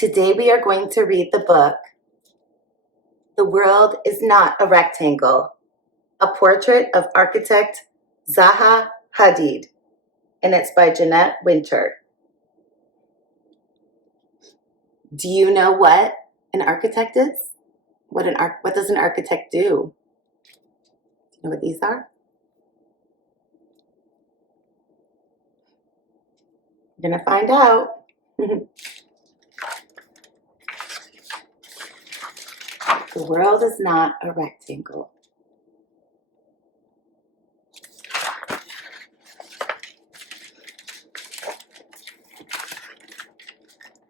Today we are going to read the book, The World is Not a Rectangle, a portrait of architect Zaha Hadid, and it's by Jeanette Winter. Do you know what an architect is? What does an architect do? Do you know what these are? You're gonna find out. The world is not a rectangle.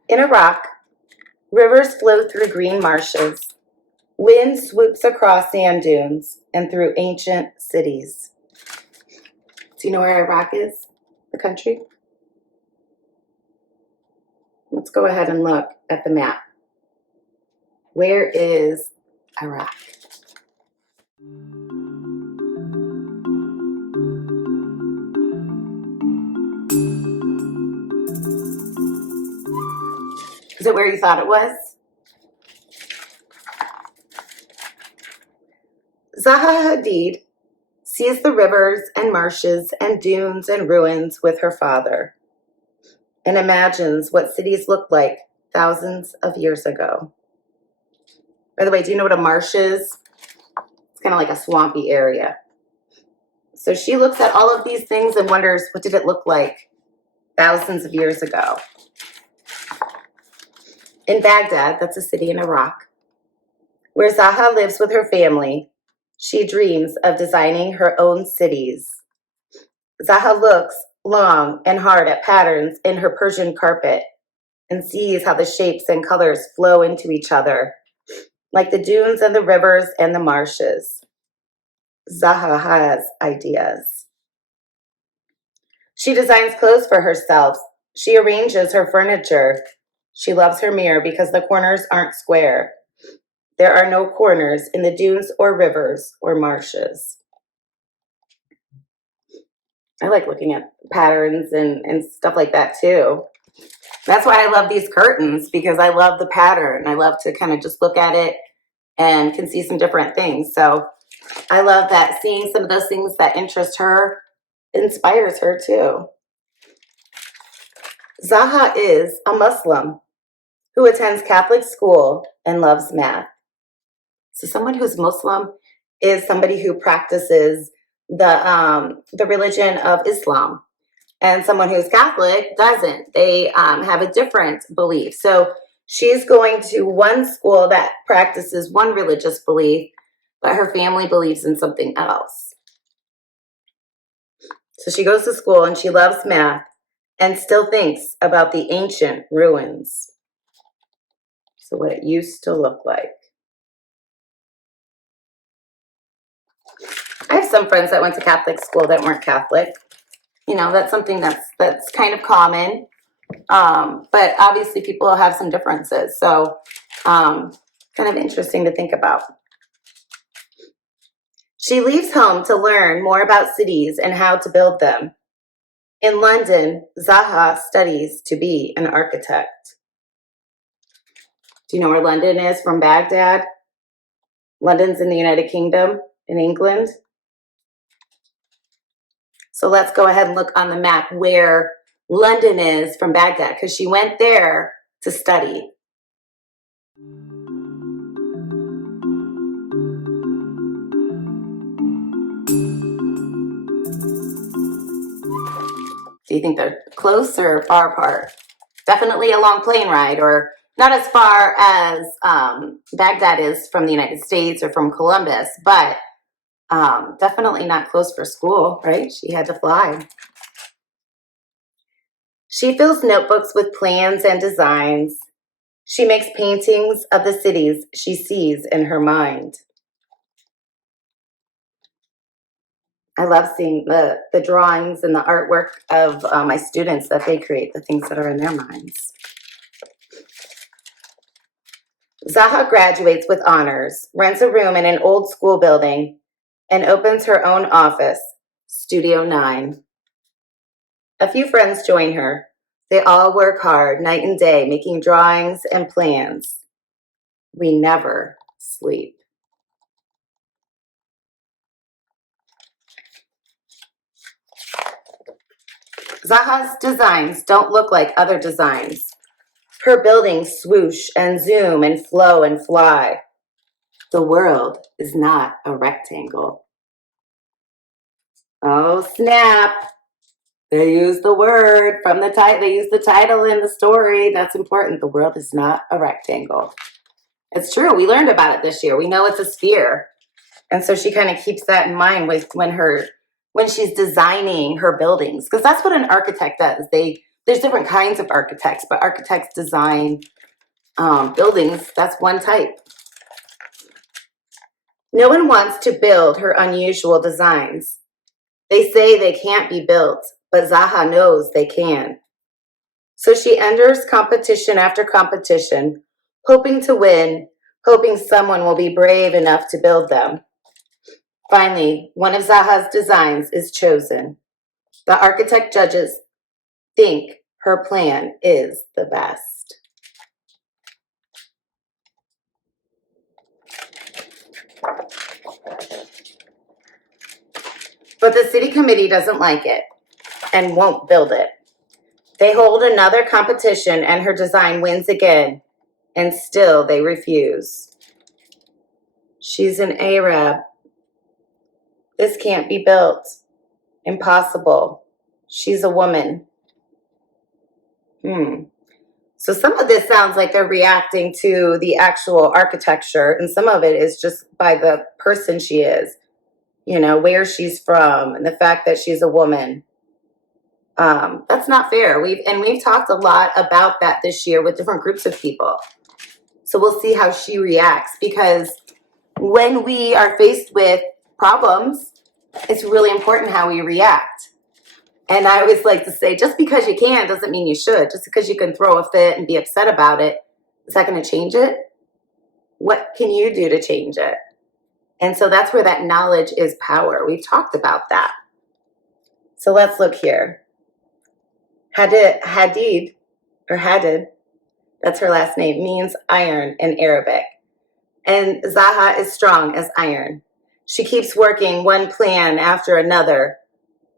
In Iraq, rivers flow through green marshes. Wind swoops across sand dunes and through ancient cities. Do you know where Iraq is, the country? Let's go ahead and look at the map. Where is Iraq? Is it where you thought it was? Zaha Hadid sees the rivers and marshes and dunes and ruins with her father and imagines what cities looked like thousands of years ago. By the way, do you know what a marsh is? It's kind of like a swampy area. So she looks at all of these things and wonders, what did it look like thousands of years ago? In Baghdad, that's a city in Iraq, where Zaha lives with her family, she dreams of designing her own cities. Zaha looks long and hard at patterns in her Persian carpet and sees how the shapes and colors flow into each other, like the dunes and the rivers and the marshes. Zaha has ideas. She designs clothes for herself. She arranges her furniture. She loves her mirror because the corners aren't square. There are no corners in the dunes or rivers or marshes. I like looking at patterns and stuff like that too. That's why I love these curtains, because I love the pattern. I love to kind of just look at it and can see some different things. So I love that seeing some of those things that interest her inspires her too. Zaha is a Muslim who attends Catholic school and loves math. So someone who's Muslim is somebody who practices the religion of Islam. And someone who's Catholic doesn't. They have a different belief. So she's going to one school that practices one religious belief, but her family believes in something else. So she goes to school and she loves math and still thinks about the ancient ruins. So what it used to look like. I have some friends that went to Catholic school that weren't Catholic. You know, that's something that's kind of common. But obviously people have some differences. So kind of interesting to think about. She leaves home to learn more about cities and how to build them. In London, Zaha studies to be an architect. Do you know where London is from Baghdad? London's in the United Kingdom, in England. So let's go ahead and look on the map where London is from Baghdad, because she went there to study. Do you think they're close or far apart? Definitely a long plane ride, or not as far as Baghdad is from the United States or from Columbus, but definitely not close for school, right? She had to fly. She fills notebooks with plans and designs. She makes paintings of the cities she sees in her mind. I love seeing the drawings and the artwork of my students that they create, the things that are in their minds. Zaha graduates with honors, rents a room in an old school building, and opens her own office, Studio 9. A few friends join her. They all work hard, night and day, making drawings and plans. We never sleep. Zaha's designs don't look like other designs. Her buildings swoosh and zoom and flow and fly. The world is not a rectangle. Oh, snap. They use the word from the title. They use the title in the story. That's important. The world is not a rectangle. It's true. We learned about it this year. We know it's a sphere. And so she kind of keeps that in mind with when she's designing her buildings, because that's what an architect does. There's different kinds of architects, but architects design buildings. That's one type. No one wants to build her unusual designs. They say they can't be built, but Zaha knows they can. So she enters competition after competition, hoping to win, hoping someone will be brave enough to build them. Finally, one of Zaha's designs is chosen. The architect judges think her plan is the best. But the city committee doesn't like it and won't build it. They hold another competition and her design wins again, and still they refuse. She's an Arab. This can't be built. Impossible. She's a woman. So some of this sounds like they're reacting to the actual architecture, and some of it is just by the person she is, where she's from, and the fact that she's a woman. That's not fair. We've talked a lot about that this year with different groups of people. So we'll see how she reacts, because when we are faced with problems, it's really important how we react. And I always like to say, just because you can doesn't mean you should. Just because you can throw a fit and be upset about it, is that going to change it? What can you do to change it? And so that's where that knowledge is power. We've talked about that. So let's look here. Hadid, that's her last name, means iron in Arabic. And Zaha is strong as iron. She keeps working one plan after another.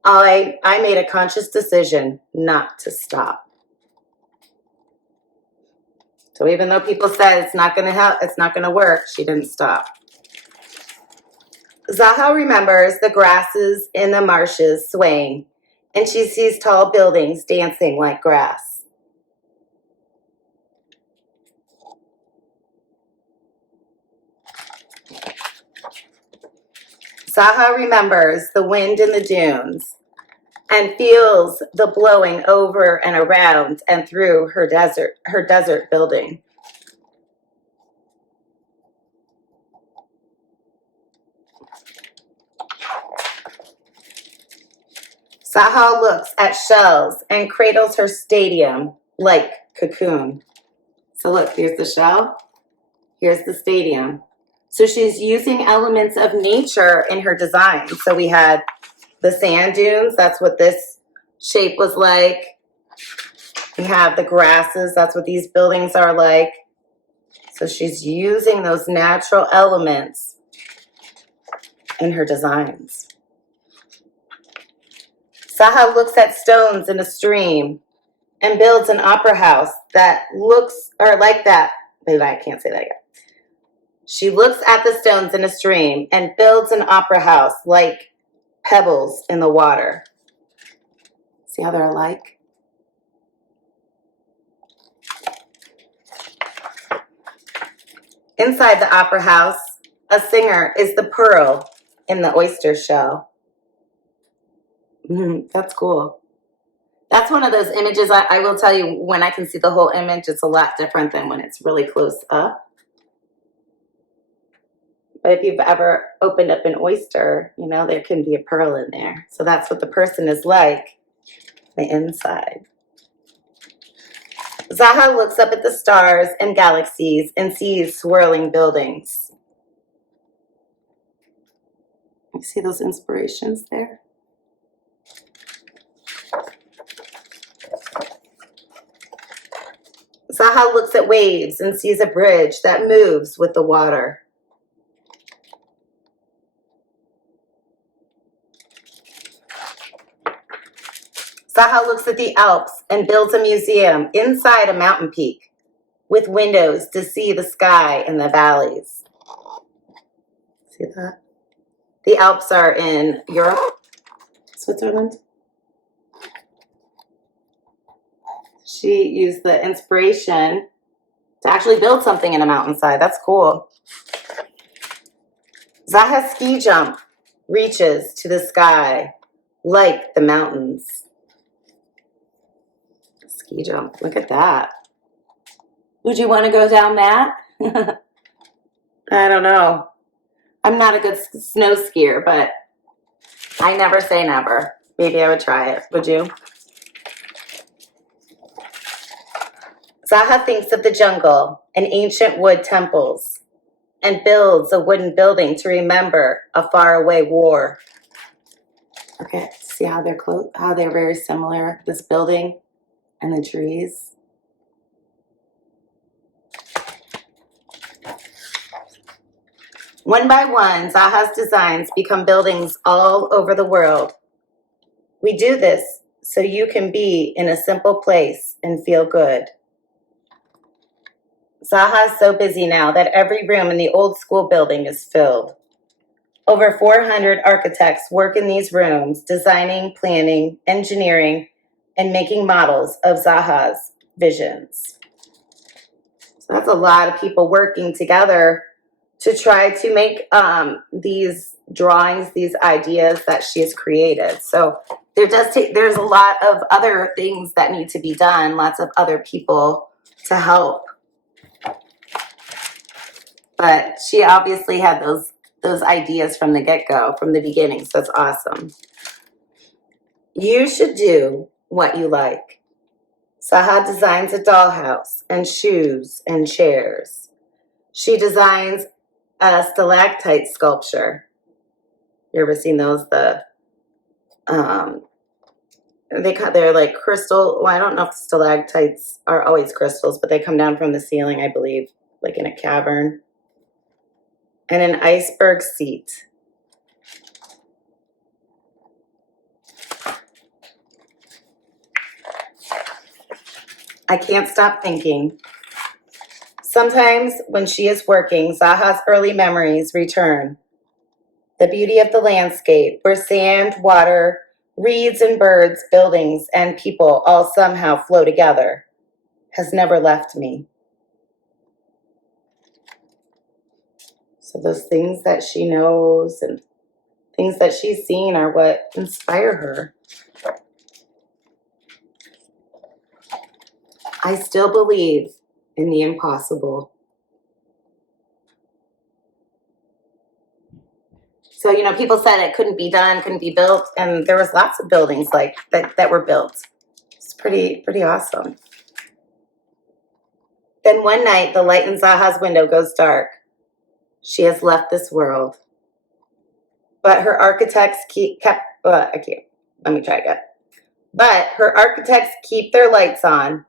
I made a conscious decision not to stop. So even though people said it's not going to help, it's not going to work, she didn't stop. Zaha remembers the grasses in the marshes swaying, and she sees tall buildings dancing like grass. Zaha remembers the wind in the dunes and feels the blowing over and around and through her desert building. Zaha looks at shells and cradles her stadium like cocoon. So look, here's the shell, here's the stadium. So she's using elements of nature in her design. So we had the sand dunes, that's what this shape was like. We have the grasses, that's what these buildings are like. So she's using those natural elements in her designs. Zaha looks at stones in a stream and builds an opera house that looks, or like that, maybe I can't say that again. She looks at the stones in a stream and builds an opera house like pebbles in the water. See how they're alike? Inside the opera house, a singer is the pearl in the oyster shell. That's cool. That's one of those images, I will tell you, when I can see the whole image, it's a lot different than when it's really close up. But if you've ever opened up an oyster, there can be a pearl in there. So that's what the person is like, the inside. Zaha looks up at the stars and galaxies and sees swirling buildings. You see those inspirations there? Zaha looks at waves and sees a bridge that moves with the water. Zaha looks at the Alps and builds a museum inside a mountain peak with windows to see the sky and the valleys. See that? The Alps are in Europe, Switzerland. She used the inspiration to actually build something in a mountainside. That's cool. Zaha's ski jump reaches to the sky like the mountains. Ski jump. Look at that. Would you want to go down that? I don't know. I'm not a good snow skier, but I never say never. Maybe I would try it. Would you? Zaha thinks of the jungle and ancient wood temples and builds a wooden building to remember a faraway war. Okay, see how they're close, how they're very similar, this building and the trees. One by one, Zaha's designs become buildings all over the world. We do this so you can be in a simple place and feel good. Zaha is so busy now that every room in the old school building is filled. Over 400 architects work in these rooms, designing, planning, engineering, and making models of Zaha's visions. So that's a lot of people working together to try to make these drawings, these ideas that she has created. So there's a lot of other things that need to be done, lots of other people to help. But she obviously had those ideas from the get-go, from the beginning, so it's awesome. You should do what you like. Zaha designs a dollhouse and shoes and chairs. She designs a stalactite sculpture. You ever seen those? They're like crystal. Well, I don't know if stalactites are always crystals, but they come down from the ceiling, I believe, like in a cavern. And an iceberg seat. I can't stop thinking. Sometimes when she is working, Zaha's early memories return. The beauty of the landscape, where sand, water, reeds and birds, buildings, and people all somehow flow together, has never left me. So those things that she knows and things that she's seen are what inspire her. I still believe in the impossible. So, you know, people said it couldn't be done, couldn't be built, and there was lots of buildings like that were built. It's pretty awesome. Then one night, the light in Zaha's window goes dark. She has left this world. But her architects But her architects keep their lights on,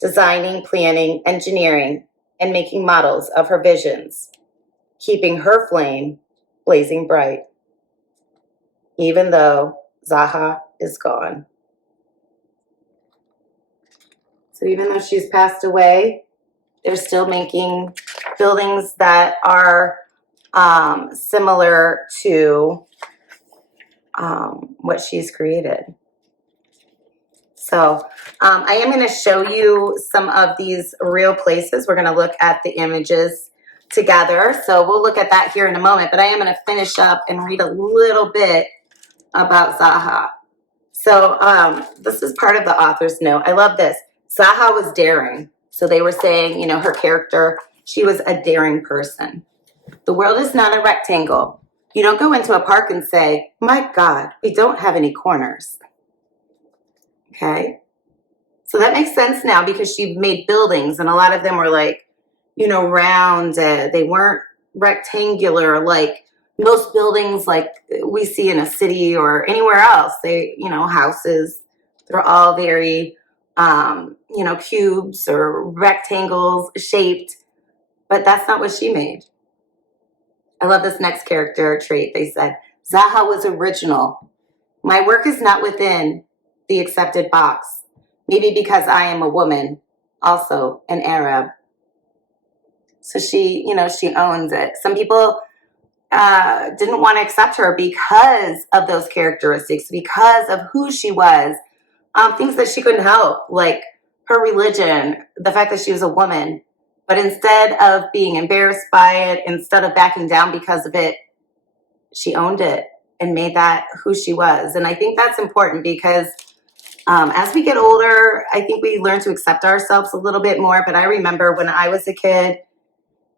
designing, planning, engineering, and making models of her visions, keeping her flame blazing bright, even though Zaha is gone. So even though she's passed away, they're still making buildings that are similar to what she's created. So I am going to show you some of these real places. We're going to look at the images together. So we'll look at that here in a moment. But I am going to finish up and read a little bit about Zaha. So this is part of the author's note. I love this. Zaha was daring. So they were saying, you know, her character, she was a daring person. The world is not a rectangle. You don't go into a park and say, my God, we don't have any corners. Okay? So that makes sense now because she made buildings and a lot of them were like, you know, round. They weren't rectangular like most buildings like we see in a city or anywhere else. They, you know, houses, they're all very cubes or rectangles shaped, but that's not what she made. I love this next character trait. They said, Zaha was original. My work is not within the accepted box. Maybe because I am a woman, also an Arab. So she owns it. Some people didn't want to accept her because of those characteristics, because of who she was, things that she couldn't help, like her religion, the fact that she was a woman. But instead of being embarrassed by it, instead of backing down because of it, she owned it and made that who she was. And I think that's important because as we get older, I think we learn to accept ourselves a little bit more. But I remember when I was a kid,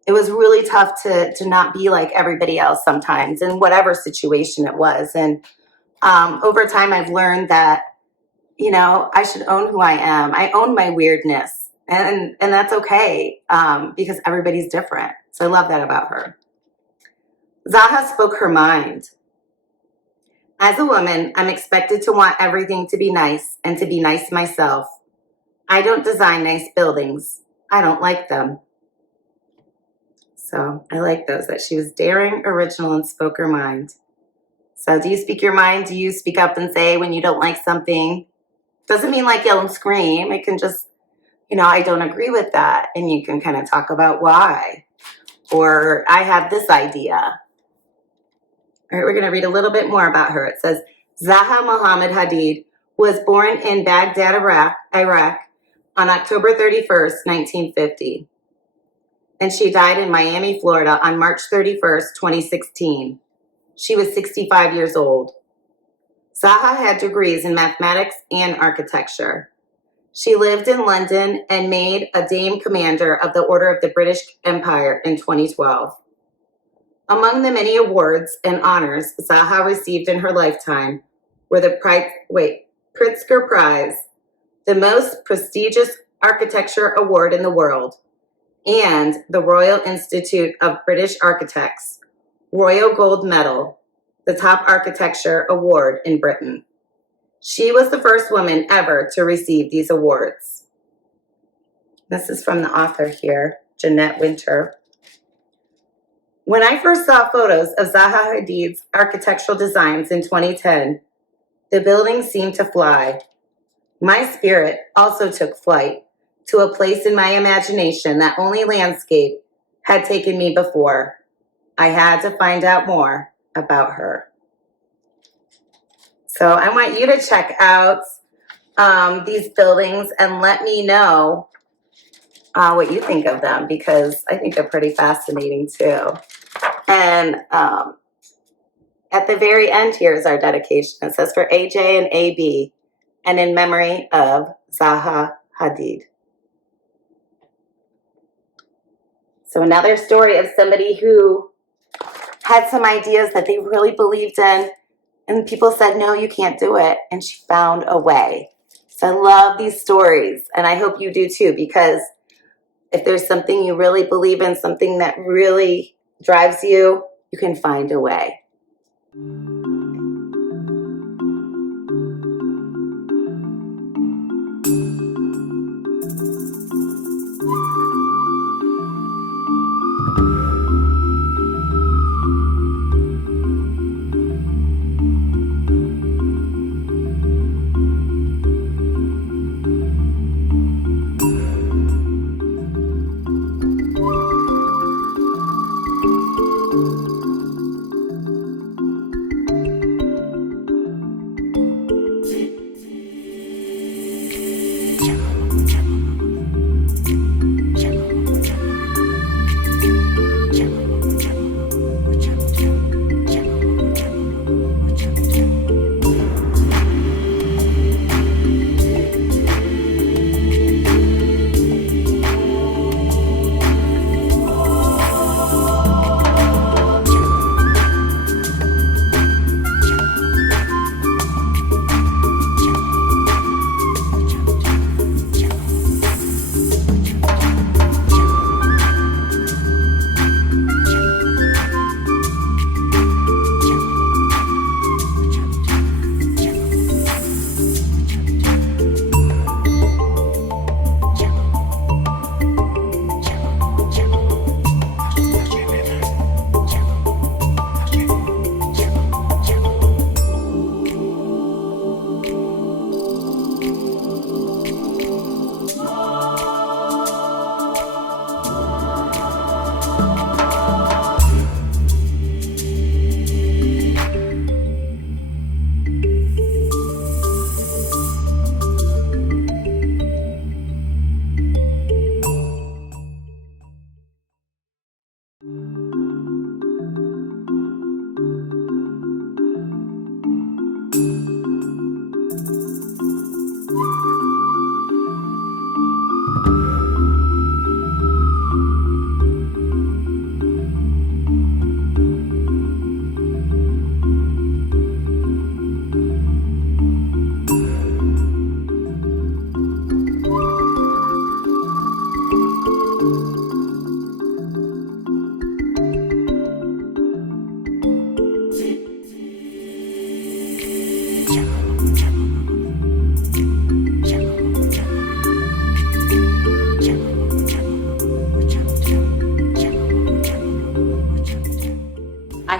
it was really tough to not be like everybody else sometimes in whatever situation it was. And over time, I've learned that, I should own who I am. I own my weirdness. And that's okay because everybody's different. So I love that about her. Zaha spoke her mind. As a woman, I'm expected to want everything to be nice and to be nice myself. I don't design nice buildings. I don't like them. So I like those, that she was daring, original, and spoke her mind. So do you speak your mind? Do you speak up and say when you don't like something? Doesn't mean like yell and scream. It can just, I don't agree with that. And you can kind of talk about why. Or I have this idea. All right, we're going to read a little bit more about her. It says, Zaha Mohammed Hadid was born in Baghdad, Iraq on October 31st, 1950. And she died in Miami, Florida on March 31st, 2016. She was 65 years old. Zaha had degrees in mathematics and architecture. She lived in London and made a Dame Commander of the Order of the British Empire in 2012. Among the many awards and honors Zaha received in her lifetime were the Pritzker Prize, the most prestigious architecture award in the world, and the Royal Institute of British Architects Royal Gold Medal, the top architecture award in Britain. She was the first woman ever to receive these awards. This is from the author here, Jeanette Winter. When I first saw photos of Zaha Hadid's architectural designs in 2010, the buildings seemed to fly. My spirit also took flight to a place in my imagination that only landscape had taken me before. I had to find out more about her. So I want you to check out these buildings and let me know what you think of them, because I think they're pretty fascinating too. And at the very end, here is our dedication. It says, for AJ and AB, and in memory of Zaha Hadid. So another story of somebody who had some ideas that they really believed in, and people said, no, you can't do it. And she found a way. So I love these stories, and I hope you do too, because if there's something you really believe in, something that really drives you, you can find a way.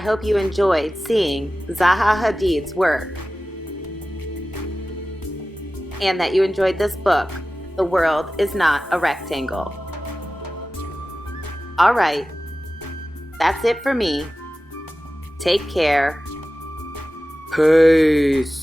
hope you enjoyed seeing Zaha Hadid's work and that you enjoyed this book, The World is Not a Rectangle. All right, that's it for me. Take care. Peace.